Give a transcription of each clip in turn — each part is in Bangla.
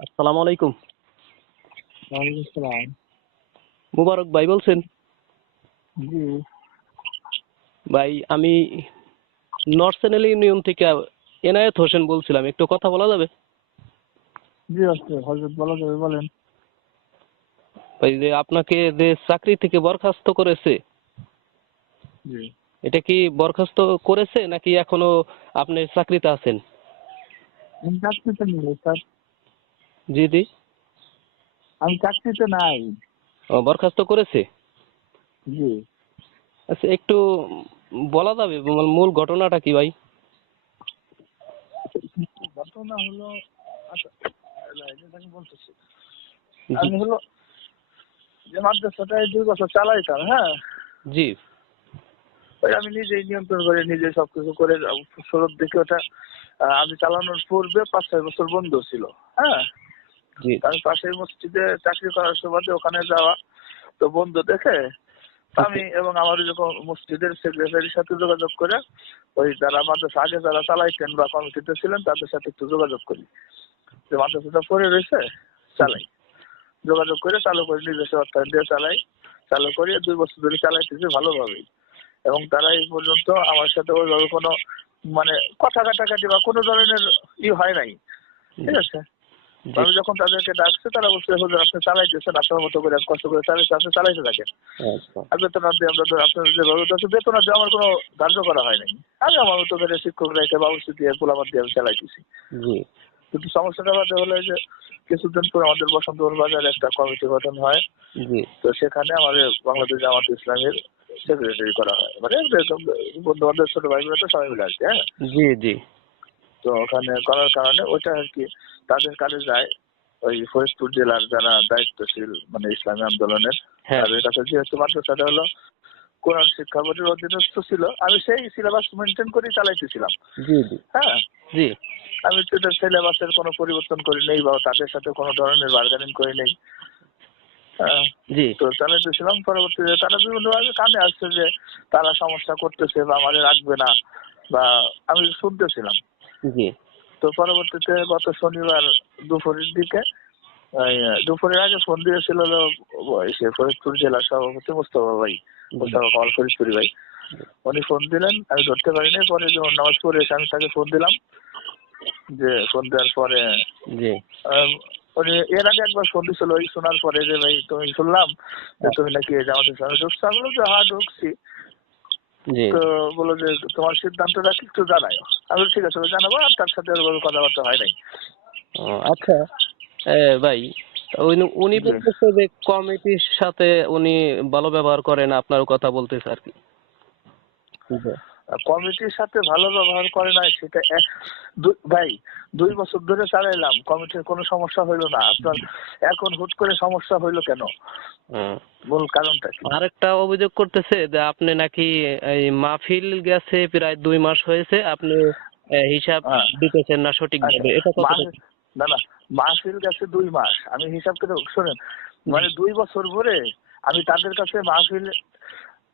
আসসালামু আলাইকুম। ওয়ালাইকুম আসসালাম। মুবারক ভাই বলছেন? জি। ভাই আমি নর্থ ইউনিয়ন থেকে এনায়েত হোসেন বলছিলাম। একটু কথা বলা যাবে? জি আছে হজরত বলা যাবে বলেন। ভাই যে আপনাকে যে চাকরি থেকে বরখাস্ত করেছে জি। এটা কি বরখাস্ত করেছে নাকি এখনও আপনি চাকরিতে আছেন? চাকরিতে নেই স্যার। জি জি। আমি চাকরিতে নাই। ও, বরখাস্ত করেছে? জি। আচ্ছা একটু বলা যাবে মূল- ঘটনাটা কি ভাই? ঘটনা হলো আচ্ছা আমি বলতেছি। আমি হলো যে মাদ্রাসাটায় দুই বছর চালাইতাম হ্যাঁ? জি। ওই আমি নিজেই নিয়ন্ত্রণ করে নিজে সবকিছু করে শুরুর দিকে ওটা আমি চালানোর পূর্বে পাঁচ ছয় বছর বন্ধ ছিল হ্যাঁ? আমি পাশের মসজিদে চাকরি করার সুবাদে ওখানে যাওয়া তো বন্ধু দেখে আমি এবং আমার যখন মসজিদের সেক্রেটারির সাথে যোগাযোগ করে ওই যারা মাদ্রাসা আগে যারা চালাইতেন বা কমিটিতে ছিলেন তাদের সাথে একটু যোগাযোগ করি। যে মাদ্রাসাটা পরে রয়েছে চালাই। যোগাযোগ করে চালু করি নিজস্ব অর্থায়ন দিয়ে চালাই। চালু করে দুই বছর ধরে চালাইতেছি ভালোভাবেই। এবং তারা এই পর্যন্ত আমার সাথে ওইভাবে কোনো মানে কথা কাটাকাটি বা কোনো ধরনের ই হয় নাই। ঠিক আছে? আমি যখন তাদেরকে ডাকছে তারা বলছে হুজুর আপনি চালাইতেছেন আপনার মতো করে কষ্ট করে চালাইছে আপনি চালাইতে থাকেন। আচ্ছা। আর বেতন দিয়ে আমরা আপনার যে আছে বেতন দিয়ে আমার কোনো ধার্য করা হয় নাই। আমি আমার মতো করে শিক্ষক রেখে বাবুসি দিয়ে পোলামার দিয়ে আমি চালাইতেছি। কিন্তু সমস্যাটা বাদে হলো যে কিছুদিন পর আমাদের বসন্তপুর বাজারে একটা কমিটি গঠন হয়। তো সেখানে আমাদের বাংলাদেশ জামাত ইসলামের সেক্রেটারি করা হয়। মানে বন্ধু বান্ধব ছোট ভাই বোনেরা তো সবাই মিলে আর কি হ্যাঁ? জি জি। তো ওখানে করার কারণে ওইটা আর কি তাদের কাছে যায়। ওই ফরিদপুর জেলার যারা দায়িত্বশীল মানে ইসলামী আন্দোলনের হ্যাঁ। তাদের কাছে যেহেতু মাদ্রাসাটা হলো কোরআন শিক্ষা বোর্ডের অধীনস্থ ছিল আমি সেই সিলেবাস মেনটেন করেই চালাইতেছিলাম। হ্যাঁ। জি। আমি তাদের সিলেবাসের কোনো পরিবর্তন করি নেই বা তাদের সাথে কোনো ধরনের বার্গেনিং করি নেই। হ্যাঁ। জি। তো চালাইতেছিলাম পরবর্তীতে তারা বিভিন্নভাবে কানে আসছে যে তারা সমস্যা করতেছে বা আমাদের রাখবে না বা আমি শুনতেছিলাম। জি। তো পরবর্তীতে গত শনিবার দুপুরের দিকে দুপুরের আগে ফোন দিয়েছিল সে ফরিদপুর জেলার সভাপতি মুস্তফা ভাই মুস্তফা কামাল ফরিদপুরি ভাই। উনি ফোন দিলেন আমি ধরতে পারিনি পরে যখন নামাজ পড়ে এসে আমি তাকে ফোন দিলাম যে ফোন দেওয়ার পরে জি। উনি এর আগে একবার ফোন দিছিল ওই শোনার পরে যে ভাই তুমি শুনলাম যে তুমি নাকি জামাতের সঙ্গে ঢুকছো আমি যে হ্যাঁ ঢুকছি। তো বলো যে তোমার সিদ্ধান্তটা একটু জানাই আমি ঠিক আছে জানাব আর তার সাথে ওরকম কথাবার্তা হয় নাই। আচ্ছা। ভাই উনি বলতেছে যে কমিটির সাথে উনি ভালো ব্যবহার করেন আপনার কথা বলতেছে আর কি। কমিটির সাথে ভালো ব্যবহার করে না সেটা এক- ভাই দুই বছর ধরে চালাইলাম কমিটির কোনো সমস্যা হইল না। আপনার এখন হুট করে সমস্যা হইল কেন। মূল কারণটা কি? আরেকটা অভিযোগ করতেছে যে আপনি নাকি এই মাহফিল গেছে প্রায় দুই মাস হয়েছে আপনি হিসাব হ্যাঁ। দিতেছেন না সঠিকভাবে। এটা কত না না মাহফিল গেছে দুই মাস। আমি হিসাব করে শোনেন মানে দুই বছর ধরে আমি তাদের কাছে মাহফিল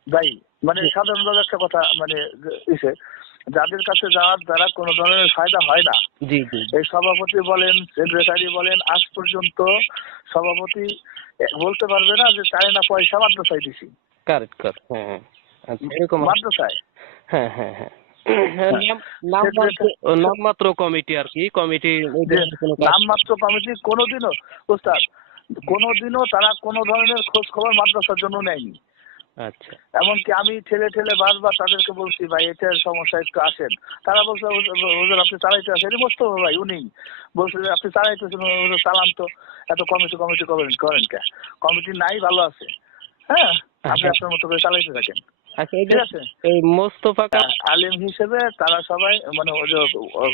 যাই মানে সাধারণভাবে একটা কথা মানে ইসে যাদের কাছে যাওয়ার দ্বারা কোনো ধরনের ফায়দা হয় না। জি জি এই সভাপতি বলেন সেক্রেটারি বলেন আজ পর্যন্ত সভাপতি বলতে পারবে না যে চায় না পয়সা মাদ্রাসায় দিছি। কারেক্ট কারেক্ট হ্যাঁ হ্যাঁ। আচ্ছা এরকম মাদ্রাসায়? হ্যাঁ হ্যাঁ হ্যাঁ। হ্যাঁ, নামমাত্র কমিটি আর কি কমিটি নামমাত্র কমিটি কোনোদিনও উস্তাদ কোনোদিনও তারা কোনো ধরনের খোঁজ খবর মাদ্রাসার জন্য নেয়নি। আচ্ছা। এমনকি আমি ঠেলে ঠেলে বারবার তাদেরকে বলছি ভাই এটার সমস্যা একটু আসেন। তারা বলছে "হুজুর, আপনি চালাইতে আসেন? এটি হবে ভাই উনি। বলছে আপনি চালাইতেছেন হুজুর চালান তো। এত কমিটি কমিটি করেন করেন কে? কমিটি নাই ভালো আছে। হ্যাঁ আপনি আপনার মতো করে চালাইতে থাকেন। আচ্ছা ঠিক আছে? এই মোস্তফা কা- আলিম হিসেবে তারা সবাই মানে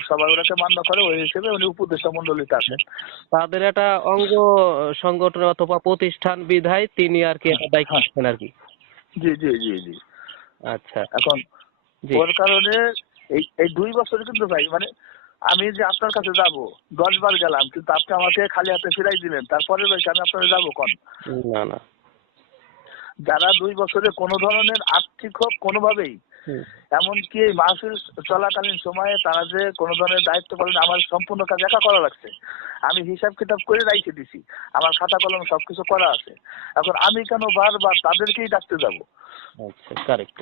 সবাই ওনাকে মান্য করে ওই হিসেবে উনি উপদেষ্টা মন্ডলীতে আছেন। তাদের একটা অঙ্গ সংগঠন অথবা প্রতিষ্ঠান বিধায় তিনি আর কি একটা দায়িত্ব হ্যাঁ। নিচ্ছেন আর কি। জি জি জি জি। আচ্ছা। এখন ওর কারণে এই এই দুই বছর কিন্তু ভাই মানে আমি যে আপনার কাছে যাব দশ বার গেলাম কিন্তু আপনি আমাকে খালি হাতে ফিরাই দিলেন তারপরে ভাই আমি আপনার যাব কন? না না। যারা দুই বছরে কোনো ধরনের আর্থিক হোক কোনোভাবেই। এমনকি এই মাহফিল চলাকালীন সময়ে তারা যে কোনো ধরনের দায়িত্ব পালন আমার সম্পূর্ণ কাজ একা করা লাগছে। আমি হিসাব কিতাব করে রাইখে দিছি আমার খাতা কলম সবকিছু করা আছে। এখন আমি কেন বারবার তাদেরকেই ডাকতে যাব? আচ্ছা কারেক্ট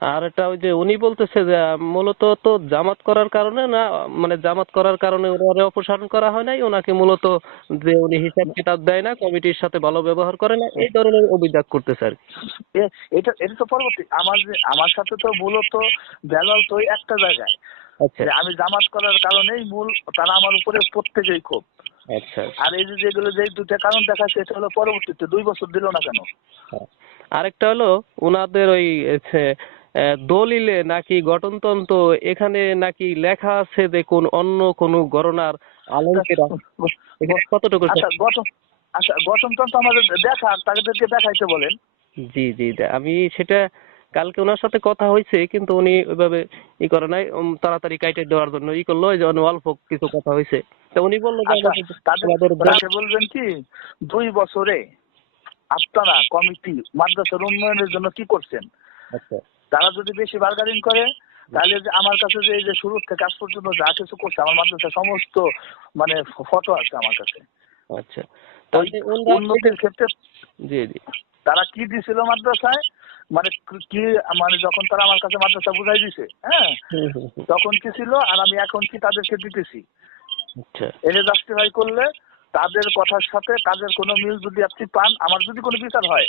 আর এটা ওই যে উনি বলতেছে যে মূলত তো জামাত করার কারণে না মানে জামাত করার কারণে ওনারে অপসারণ করা হয় নাই ওনাকে মূলত যে উনি হিসাব কিতাব দেয় না কমিটির সাথে ভালো ব্যবহার করে না এই ধরনের অভিযোগ করতেছে আর এটা এটা তো পরবর্তী আমার আমার সাথে তো মূলত বেলাল তো একটা জায়গায়। আচ্ছা। আমি জামাত করার কারণেই মূল তারা আমার উপরে প্রত্যেকেই ক্ষোভ। আচ্ছা আর এই যে যেগুলো যে দুটা কারণ দেখাচ্ছে সেটা হলো পরবর্তীতে দুই বছর দিল না কেন? হ্যাঁ। আরেকটা হলো ওনাদের ওই দলিলে নাকি গঠনতন্ত্র এখানে নাকি লেখা আছে যে কোন অন্য কোন গণনার আলঙ্কেরা কতটুকু আচ্ছা আচ্ছা গঠনতন্ত্র আমাদের দেখা তাদেরকে দেখাইতে বলেন। জি জি আমি সেটা কালকে ওনার সাথে কথা হয়েছে কিন্তু উনি ওইভাবে ই করে নাই তাড়াতাড়ি কাইটে দেওয়ার জন্য ই করল যে অল্প কিছু কথা হয়েছে। তো উনি বলল যে আচ্ছা তাদের বলবেন কি দুই বছরে আপনারা কমিটি মাদ্রাসার উন্নয়নের জন্য কি করছেন? আচ্ছা তারা যদি বেশি বার্গারিং করে তাহলে আমার কাছে যে এই যে শুরু থেকে আজ পর্যন্ত যা কিছু করছে আমার মাদ্রাসা সমস্ত মানে ফটো আছে আমার কাছে। আচ্ছা। তাহলে উন্নতির ক্ষেত্রে জি জি। তারা কি দিছিল মাদ্রাসায়? মানে কি মানে যখন তারা আমার কাছে মাদ্রাসা বুঝাই দিছে হ্যাঁ। তখন কি ছিল? আর আমি এখন কি তাদেরকে দিতেছি? আচ্ছা। এনে জাস্টিফাই করলে তাদের কথার সাথে কাজের কোনো মিল যদি আপনি পান আমার যদি কোনো বিচার হয়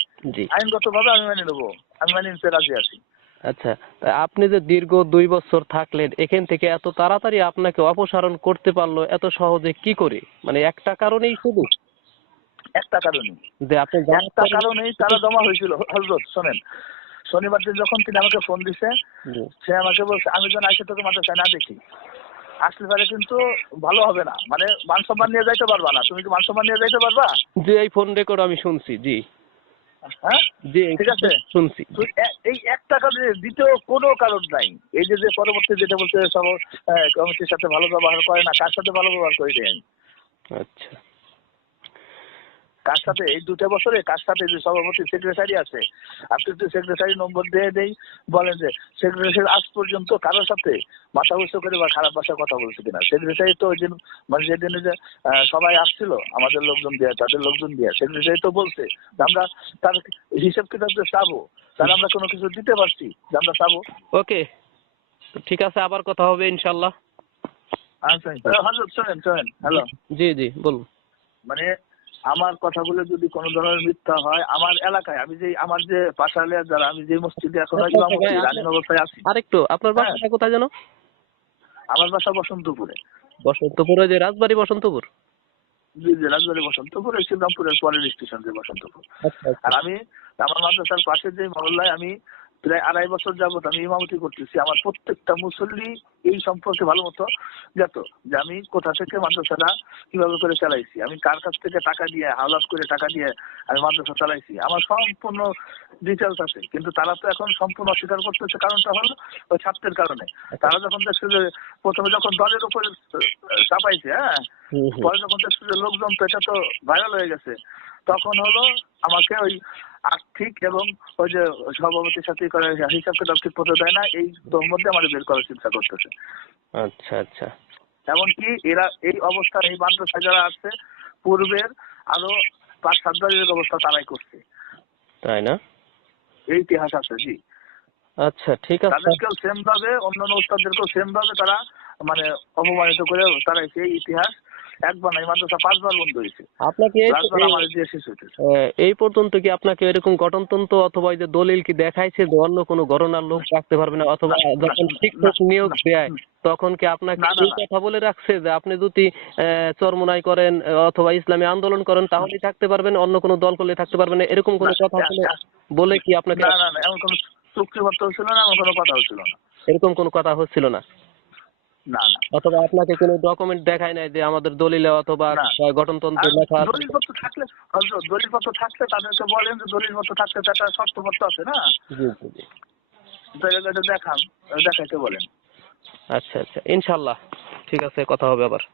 আইনগতভাবে আমি মেনে নেব। আমি মেনে নিতে রাজি আছি। আচ্ছা আপনি যে দীর্ঘ দুই বছর থাকলেন এখান থেকে এত তাড়াতাড়ি আপনাকে অপসারণ করতে পারল এত সহজে কি করে? মানে একটা কারণেই শুধু? একটা কারণে। যে আপনি একটা কারণেই তারা জমা হয়েছিল। হজরত শোনেন। শনিবার দিন যখন তিনি আমাকে ফোন দিছে সে আমাকে বলছে আমি যেন আইসে তোকে মাদ্রাসায় না দেখি। আসলে তাহলে কিন্তু ভালো হবে না। মানে মান সম্মান নিয়ে যাইতে পারবা না। তুমি কি মান সম্মান নিয়ে যাইতে পারবা? জি এই ফোন রেকর্ড আমি শুনছি জি। হ্যাঁ? জি ঠিক আছে। শুনছি এই একটা কারণে দ্বিতীয় কোনো কারণ নাই। এই যে যে পরবর্তী যেটা বলছে সব কমিটির সাথে ভালো ব্যবহার করে না কার সাথে ভালো ব্যবহার করে দেয় আচ্ছা। কার সাথে? এই দুটা বছরে কার সাথে যে সভাপতি সেক্রেটারি আছে? আপনি যদি সেক্রেটারি নম্বর দিয়ে দেই বলেন যে সেক্রেটারি আজ পর্যন্ত কারোর সাথে মাথা উঁচু করে বা খারাপ ভাষায় কথা বলছে কিনা? সেক্রেটারি তো ওই দিন মানে যেদিন যে সবাই আসছিল আমাদের লোকজন দিয়ে তাদের লোকজন দিয়ে সেক্রেটারি তো বলছে যে আমরা তার হিসাব কিতাব যে চাবো তাহলে আমরা কোনো কিছু দিতে পারছি যে আমরা চাবো। ওকে ঠিক আছে আবার কথা হবে ইনশাল্লাহ আচ্ছা হ্যালো শোনেন শোনেন হ্যালো। জি জি বলুন। মানে আমার কথাগুলো যদি কোনো ধরনের মিথ্যা হয় আমার এলাকায় আমি যে আমার যে পাশালে যারা আমি যে মসজিদে এখন আচ্ছা, আচ্ছা, মসজিদ আচ্ছা। আছি। আরেকটু আপনার হ্যাঁ। বাসাটা কোথায় যেন? আমার বাসা বসন্তপুরে। বসন্তপুরে যে রাজবাড়ি বসন্তপুর? জি জি রাজবাড়ি বসন্তপুর শ্রীরামপুরের পরের স্টেশন যে বসন্তপুর। আর আমি আমার মাদ্রাসার পাশে যে মহল্লায় আমি প্রায় আড়াই বছর যাবত আমি ইমামতি করতেছি। আমার প্রত্যেকটা মুসল্লি এই সম্পর্কে ভালো মতো যেত যে আমি কোথা থেকে মাদ্রাসাটা কীভাবে করে চালাইছি আমি কার কাছ থেকে টাকা দিয়ে হাওলাত করে টাকা দিয়ে আমি মাদ্রাসা চালাইছি। আমার সম্পূর্ণ ডিটেলস আছে কিন্তু তারা তো এখন সম্পূর্ণ অস্বীকার করতেছে কারণটা হলো ওই ছাত্রের কারণে। তারা যখন দেখছে যে প্রথমে যখন দলের উপরে চাপাইছে হ্যাঁ। পরে যখন দেখছে যে লোকজন তো এটা তো ভাইরাল হয়ে গেছে তখন হলো আমাকে ওই আর্থিক এবং ওই যে সভাপতির সাথে করে হিসাব কিতাব ঠিক মতো দেয় না এই মধ্যে আমাদের বের করার চিন্তা করতেছে। আচ্ছা আচ্ছা। এমনকি এরা এই অবস্থা এই মাদ্রাসায় যারা আছে পূর্বের আরও পাঁচ সাত বারের অবস্থা তারাই করছে। তাই না? এই ইতিহাস আছে জি। আচ্ছা ঠিক আছে। তাদেরকেও সেম ভাবে অন্যান্য উস্তাদদেরকেও সেম ভাবে তারা মানে অপমানিত করে তারা সেই ইতিহাস একবার না এই মাদ্রাসা পাঁচবার বন্ধ হয়েছে। আপনাকে এই- পর্যন্ত কি আপনাকে এরকম গঠনতন্ত্র অথবা যে দলিল কি দেখাইছে যে অন্য কোনো গণনার লোক রাখতে পারবে না অথবা যখন শিক্ষক নিয়োগ দেয় তখন কি আপনাকে এই কথা বলে রাখছে যে আপনি যদি চরমোনাই করেন অথবা ইসলামী আন্দোলন করেন তাহলেই থাকতে পারবেন অন্য কোনো দল করলে থাকতে পারবেন না? এরকম কোনো কথা বলে বলে কি আপনাকে না না না এমন কোনো চুক্তিপত্র ছিল না এমন কোনো কথা হচ্ছিল না। এরকম কোনো কথা হচ্ছিল না? না না। অথবা আপনাকে কোনো ডকুমেন্ট দেখায় নাই যে আমাদের দলিলে অথবা গঠনতন্ত্র লেখা আছে? দলিলপত্র থাকলে দলিল দলিলপত্র থাকলে তাদেরকে বলেন যে দলিলপত্র থাকলে তো একটা শর্তপত্র আছে না? জি জি দেখান দেখাইতে বলেন। আচ্ছা আচ্ছা। ইনশাল্লাহ। ঠিক আছে কথা হবে আবার।